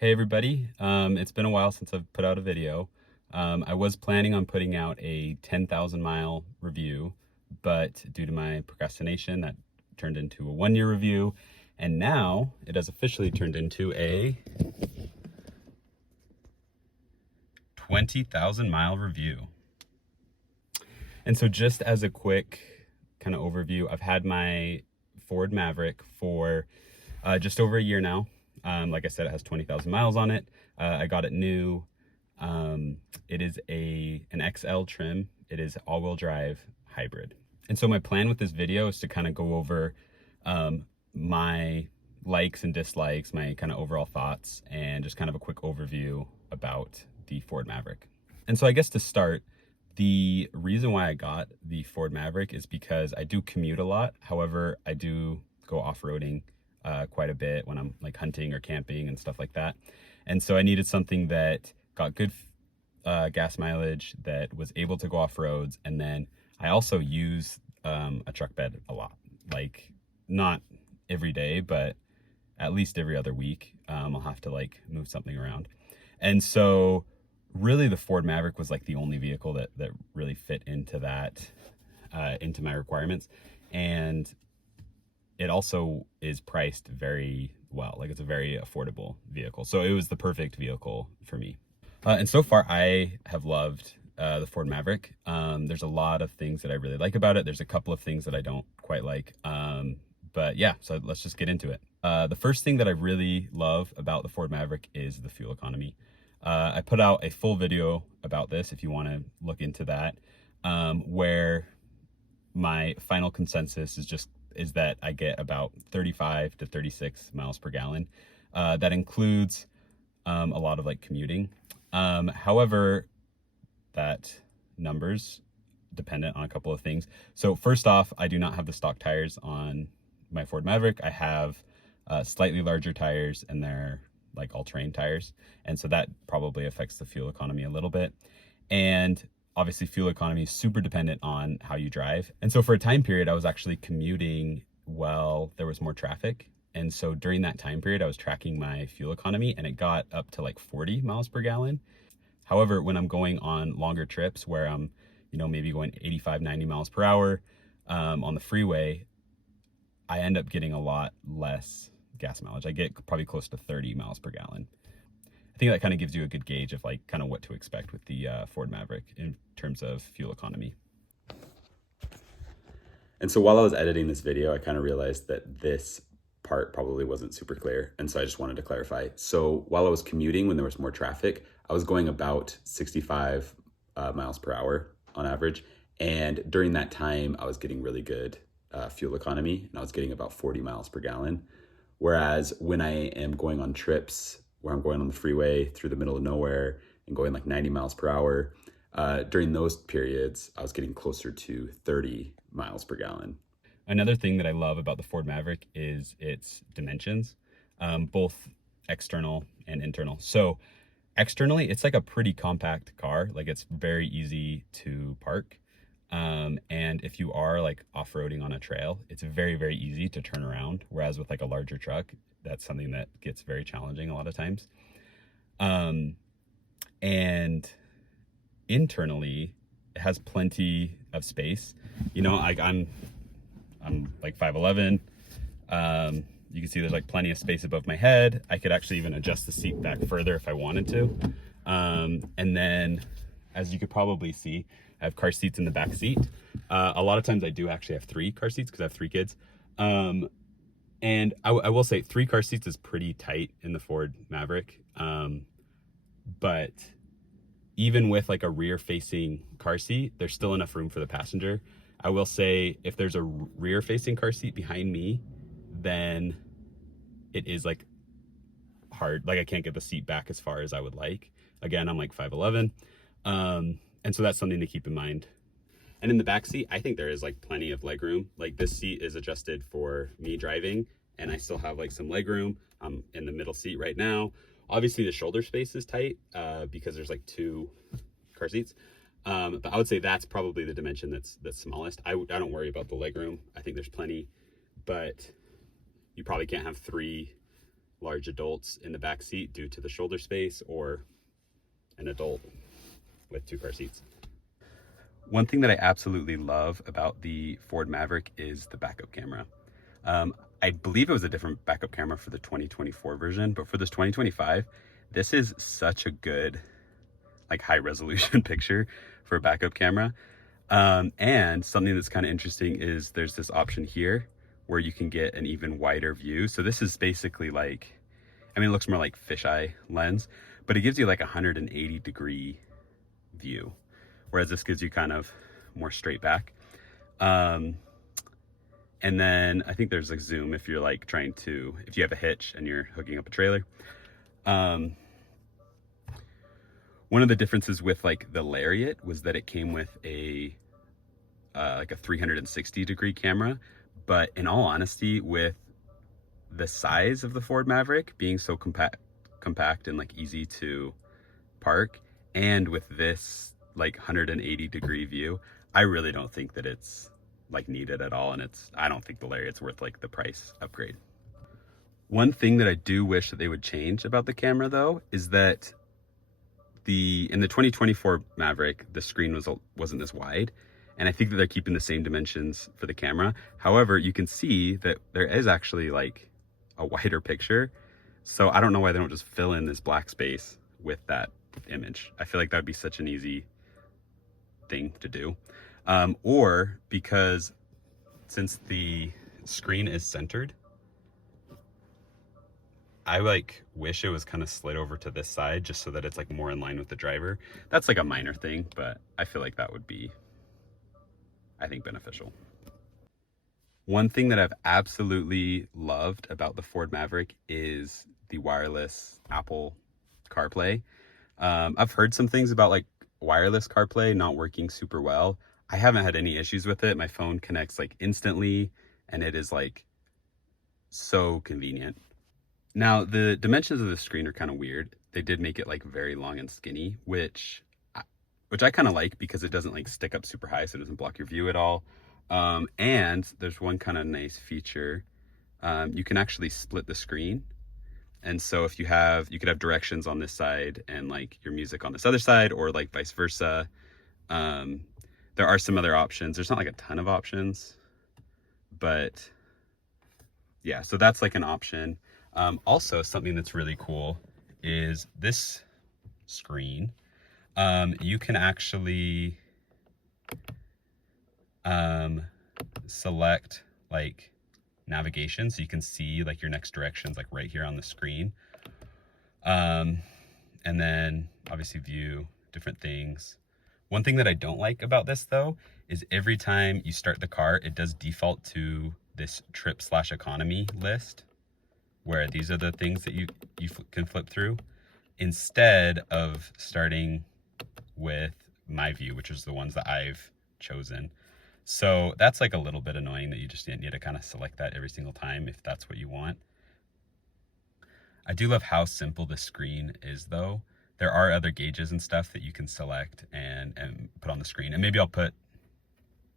Hey everybody, it's been a while since I've put out a video. I was planning on putting out a 10,000 mile review, but due to my procrastination, that turned into a 1 year review. And now it has officially turned into a 20,000 mile review. And so just as a quick kind of overview, I've had my Ford Maverick for just over a year now. Like I said, it has 20,000 miles on it. I got it new. It is an XL trim. It is all-wheel drive hybrid. And so my plan with this video is to kind of go over my likes and dislikes, my kind of overall thoughts, and just kind of a quick overview about the Ford Maverick. And so I guess to start, the reason why I got the Ford Maverick is because I do commute a lot. However, I do go off-roading quite a bit when I'm like hunting or camping and stuff like that. And so I needed something that got good gas mileage, that was able to go off roads. And then I also use a truck bed a lot, like not every day, but at least every other week. I'll have to like move something around. And so really the Ford Maverick was like the only vehicle that really fit into that, into my requirements. And it also is priced very well. Like it's a very affordable vehicle. So it was the perfect vehicle for me. And so far I have loved the Ford Maverick. There's a lot of things that I really like about it. There's a couple of things that I don't quite like. But yeah, so let's just get into it. The first thing that I really love about the Ford Maverick is the fuel economy. I put out a full video about this if you want to look into that, where my final consensus is that I get about 35 to 36 miles per gallon. That includes a lot of like commuting. However, that number's dependent on a couple of things. So first off, I do not have the stock tires on my Ford Maverick. I have slightly larger tires, and they're like all-terrain tires. And so that probably affects the fuel economy a little bit. And obviously fuel economy is super dependent on how you drive. And so for a time period, I was actually commuting while there was more traffic. And so during that time period, I was tracking my fuel economy, and it got up to like 40 miles per gallon. However, when I'm going on longer trips where I'm, maybe going 85, 90 miles per hour on the freeway, I end up getting a lot less gas mileage. I get probably close to 30 miles per gallon. I think that kind of gives you a good gauge of like kind of what to expect with the Ford Maverick in terms of fuel economy. And so while I was editing this video, I kind of realized that this part probably wasn't super clear. And so I just wanted to clarify. So while I was commuting, when there was more traffic, I was going about 65 miles per hour on average. And during that time, I was getting really good fuel economy, and I was getting about 40 miles per gallon. Whereas when I am going on trips where I'm going on the freeway through the middle of nowhere and going like 90 miles per hour, during those periods, I was getting closer to 30 miles per gallon. Another thing that I love about the Ford Maverick is its dimensions, both external and internal. So externally, it's like a pretty compact car. Like it's very easy to park. And if you are like off-roading on a trail, it's very, very easy to turn around. Whereas with like a larger truck, that's something that gets very challenging a lot of times. And internally, it has plenty of space. I'm like 5'11". You can see there's like plenty of space above my head. I could actually even adjust the seat back further if I wanted to. And then, as you could probably see, I have car seats in the back seat. A lot of times I do actually have 3 car seats because I have 3 kids. And I will say 3 car seats is pretty tight in the Ford Maverick. But even with like a rear facing car seat, there's still enough room for the passenger. I will say if there's a rear facing car seat behind me, then it is like hard. Like I can't get the seat back as far as I would like. Again, I'm like 5'11". And so that's something to keep in mind. And in the back seat, I think there is like plenty of leg room. Like this seat is adjusted for me driving, and I still have like some leg room. I'm in the middle seat right now. Obviously the shoulder space is tight because there's like 2 car seats. But I would say that's probably the dimension that's smallest. I don't worry about the leg room. I think there's plenty, but you probably can't have 3 large adults in the back seat due to the shoulder space, or an adult with 2 car seats. One thing that I absolutely love about the Ford Maverick is the backup camera. I believe it was a different backup camera for the 2024 version, but for this 2025, this is such a good, like, high resolution picture for a backup camera. And something that's kind of interesting is there's this option here where you can get an even wider view. So this is basically like, I mean, it looks more like fisheye lens, but it gives you like a 180-degree view, whereas this gives you kind of more straight back. And then I think there's like zoom if you're like trying to, if you have a hitch and you're hooking up a trailer. One of the differences with like the Lariat was that it came with a like a 360-degree camera, but in all honesty, with the size of the Ford Maverick being so compact and like easy to park, and with this like 180-degree view, I really don't think that it's like needed at all, and I don't think the Lariat's worth like the price upgrade. One thing that I do wish that they would change about the camera though is that in the 2024 Maverick, the screen wasn't this wide, and I think that they're keeping the same dimensions for the camera. However, you can see that there is actually like a wider picture, so I don't know why they don't just fill in this black space with that image. I feel like that'd be such an easy thing to do. Or because since the screen is centered, I like wish it was kind of slid over to this side just so that it's like more in line with the driver. That's like a minor thing, but I feel like that would be, I think, beneficial. One thing that I've absolutely loved about the Ford Maverick is the wireless Apple CarPlay. I've heard some things about like wireless CarPlay not working super well. I haven't had any issues with it. My phone connects like instantly, and it is like so convenient. Now, the dimensions of the screen are kind of weird. They did make it like very long and skinny, which I kind of like because it doesn't like stick up super high, so it doesn't block your view at all. And there's one kind of nice feature. You can actually split the screen. And so if you could have directions on this side and like your music on this other side, or like vice versa. There are some other options. There's not like a ton of options, but yeah, so that's like an option. Also, something that's really cool is this screen. You can actually select like navigation, so you can see like your next directions like right here on the screen. And then obviously view different things. One thing that I don't like about this though is every time you start the car, it does default to this trip/economy list, where these are the things that you can flip through, instead of starting with my view, which is the ones that I've chosen. So that's like a little bit annoying that you just need to kind of select that every single time if that's what you want. I do love how simple the screen is though. There are other gauges and stuff that you can select and put on the screen. And maybe I'll put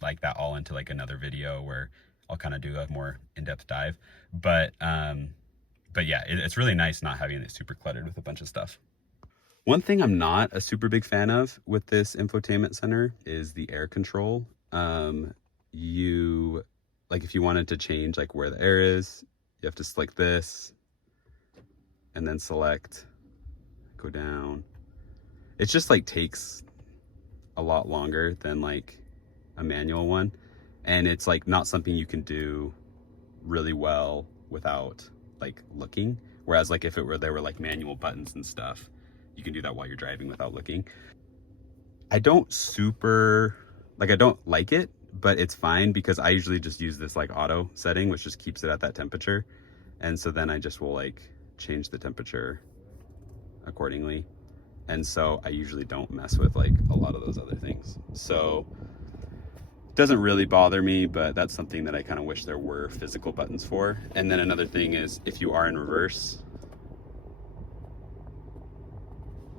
like that all into like another video where I'll kind of do a more in-depth dive. But yeah, it's really nice not having it super cluttered with a bunch of stuff. One thing I'm not a super big fan of with this infotainment center is the air control. If you wanted to change like where the air is, you have to select this and then select, go down. It just like takes a lot longer than like a manual one, and it's like not something you can do really well without like looking, whereas like if there were like manual buttons and stuff, you can do that while you're driving without looking. I don't like it, but it's fine because I usually just use this like auto setting, which just keeps it at that temperature, and so then I just will like change the temperature accordingly. And so I usually don't mess with like a lot of those other things. So it doesn't really bother me, but that's something that I kind of wish there were physical buttons for. And then another thing is if you are in reverse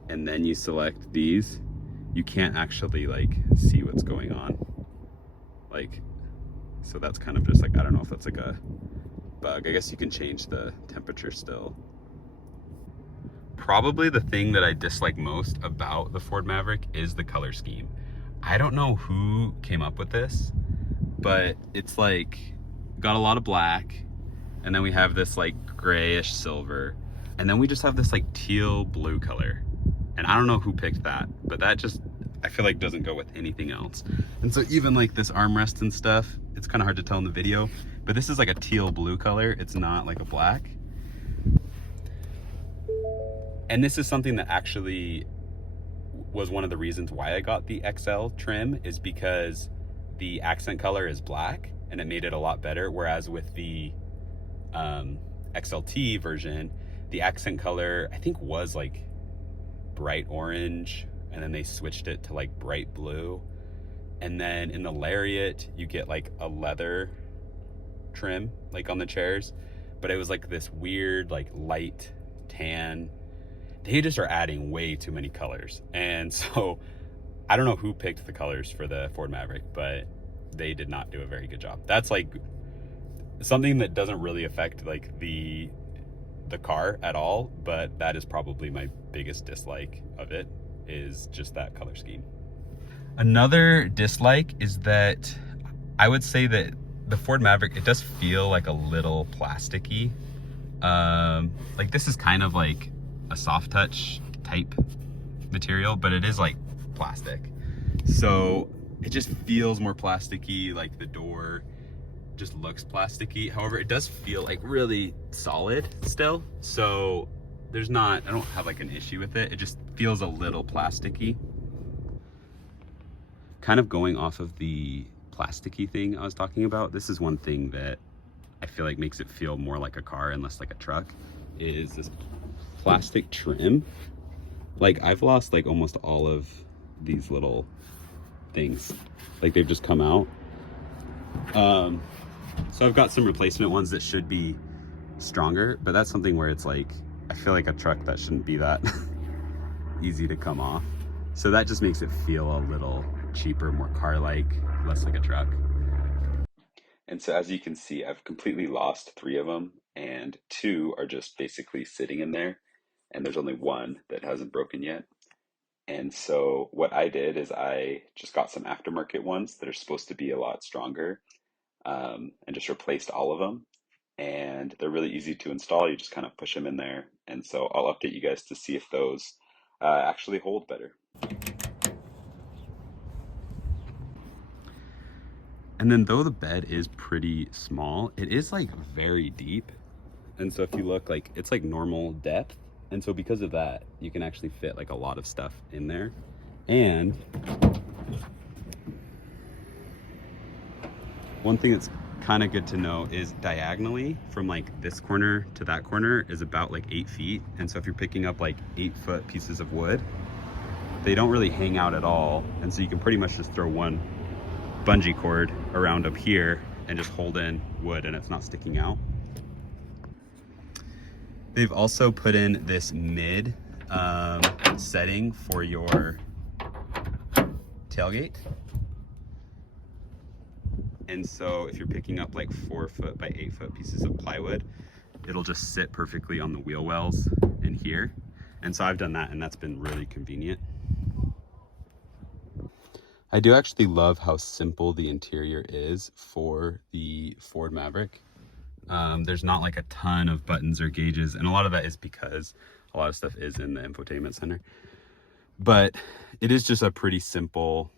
and then you select these, you can't actually like see what's going on. Like, so that's kind of just like, I don't know if that's like a bug. I guess you can change the temperature still. Probably the thing that I dislike most about the Ford Maverick is the color scheme. I don't know who came up with this, but it's like got a lot of black, and then we have this like grayish silver, and then we just have this like teal blue color. And I don't know who picked that, but that just, I feel like doesn't go with anything else. And so even like this armrest and stuff, it's kind of hard to tell in the video, but this is like a teal blue color. It's not like a black. And this is something that actually was one of the reasons why I got the XL trim, is because the accent color is black and it made it a lot better. Whereas with the XLT version, the accent color I think was like bright orange, and then they switched it to like bright blue. And then in the Lariat, you get like a leather trim like on the chairs, but it was like this weird like light tan. They just are adding way too many colors. And so I don't know who picked the colors for the Ford Maverick, but they did not do a very good job. That's like something that doesn't really affect like the car at all, but that is probably my biggest dislike of it, is just that color scheme. Another dislike is that I would say that the Ford Maverick, it does feel like a little plasticky. Like this is kind of like a soft touch type material, but it is like plastic. So it just feels more plasticky, like the door just looks plasticky. However, it does feel like really solid still. So there's not, I don't have like an issue with it. It just feels a little plasticky. Kind of going off of the plasticky thing I was talking about, this is one thing that I feel like makes it feel more like a car and less like a truck, is this plastic trim. Like I've lost like almost all of these little things. Like they've just come out. So I've got some replacement ones that should be stronger, but that's something where it's like, I feel like a truck that shouldn't be that easy to come off. So that just makes it feel a little cheaper, more car-like, less like a truck. And so as you can see, I've completely lost 3 of them, and 2 are just basically sitting in there, and there's only 1 that hasn't broken yet. And so what I did is I just got some aftermarket ones that are supposed to be a lot stronger, and just replaced all of them. And they're really easy to install. You just kind of push them in there. And so I'll update you guys to see if those actually hold better. And then though the bed is pretty small, it is like very deep. And so if you look, like it's like normal depth. And so because of that, you can actually fit like a lot of stuff in there. And one thing that's kind of good to know is diagonally from like this corner to that corner is about like 8 feet. And so if you're picking up like 8-foot pieces of wood, they don't really hang out at all. And so you can pretty much just throw one bungee cord around up here and just hold in wood and it's not sticking out. They've also put in this mid setting for your tailgate. And so if you're picking up like 4-foot by 8-foot pieces of plywood, it'll just sit perfectly on the wheel wells in here. And so I've done that, and that's been really convenient. I do actually love how simple the interior is for the Ford Maverick. There's not like a ton of buttons or gauges, and a lot of that is because a lot of stuff is in the infotainment center. But it is just a pretty simple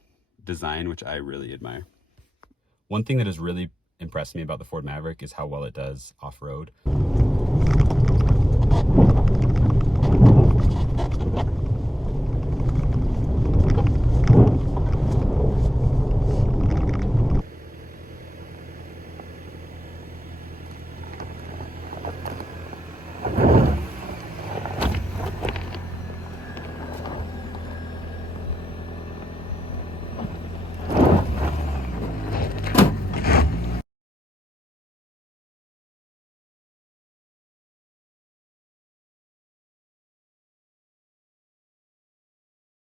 design, which I really admire. One thing that has really impressed me about the Ford Maverick is how well it does off-road.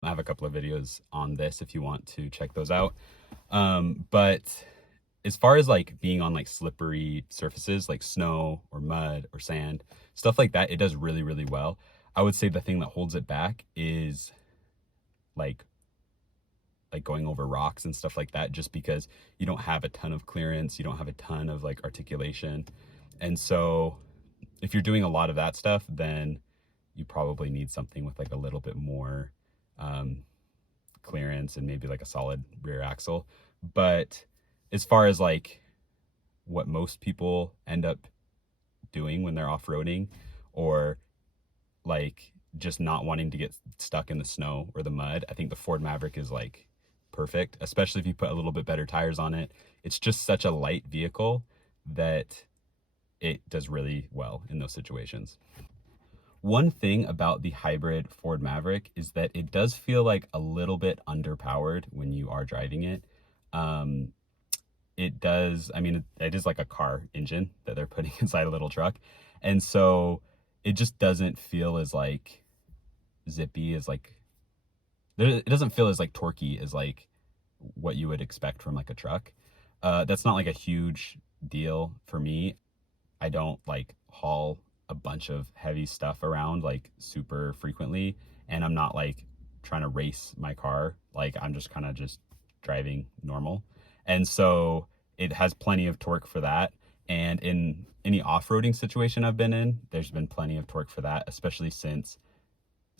I have a couple of videos on this if you want to check those out. But as far as like being on like slippery surfaces like snow or mud or sand, stuff like that, it does really, really well. I would say the thing that holds it back is like going over rocks and stuff like that, just because you don't have a ton of clearance, you don't have a ton of like articulation. And so if you're doing a lot of that stuff, then you probably need something with like a little bit more um, clearance and maybe like a solid rear axle. But as far as like what most people end up doing when they're off-roading, or like just not wanting to get stuck in the snow or the mud, I think the Ford Maverick is like perfect, especially if you put a little bit better tires on it. It's just such a light vehicle that it does really well in those situations. One thing about the hybrid Ford Maverick is that it does feel like a little bit underpowered when you are driving it. Um, it does, I mean, it is like a car engine that they're putting inside a little truck. And so it just doesn't feel as like zippy as like, it doesn't feel as like torquey as like what you would expect from like a truck. That's not like a huge deal for me. I don't like haul a bunch of heavy stuff around like super frequently, and I'm not like trying to race my car. Like I'm just kind of just driving normal. And so it has plenty of torque for that. And in any off-roading situation I've been in, there's been plenty of torque for that, especially since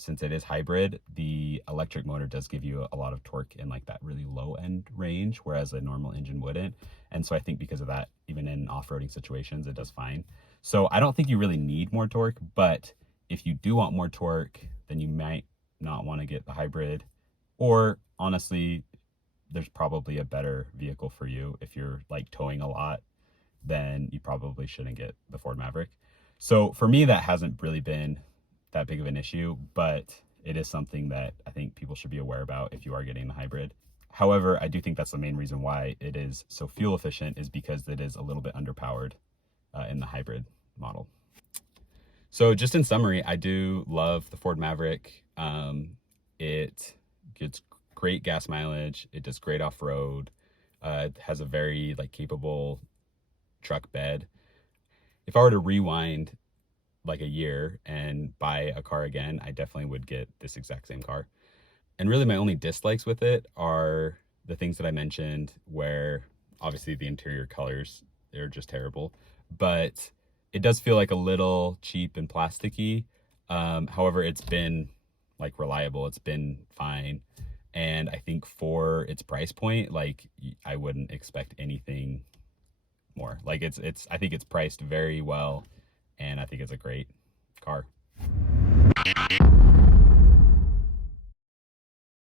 it is hybrid. The electric motor does give you a lot of torque in like that really low end range, whereas a normal engine wouldn't. And so I think because of that, even in off-roading situations, it does fine. So I don't think you really need more torque, but if you do want more torque, then you might not want to get the hybrid. Or honestly, there's probably a better vehicle for you. If you're like towing a lot, then you probably shouldn't get the Ford Maverick. So for me, that hasn't really been that big of an issue, but it is something that I think people should be aware about if you are getting the hybrid. However, I do think that's the main reason why it is so fuel efficient, is because it is a little bit underpowered in the hybrid model. So just in summary, I do love the Ford Maverick. It gets great gas mileage. It does great off-road. It has a very like capable truck bed. If I were to rewind like a year and buy a car again, I definitely would get this exact same car. And really my only dislikes with it are the things that I mentioned, where obviously the interior colors, they're just terrible, but it does feel like a little cheap and plasticky. However, it's been like reliable, it's been fine. And I think for its price point, like I wouldn't expect anything more. Like I think it's priced very well, and I think it's a great car.